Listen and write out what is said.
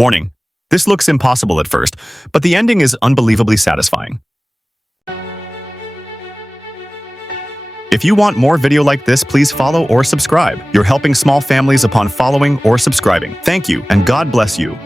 Warning. This looks impossible at first, but the ending is unbelievably satisfying. If you want more video like this, please follow or subscribe. You're helping small families upon following or subscribing. Thank you, and God bless you.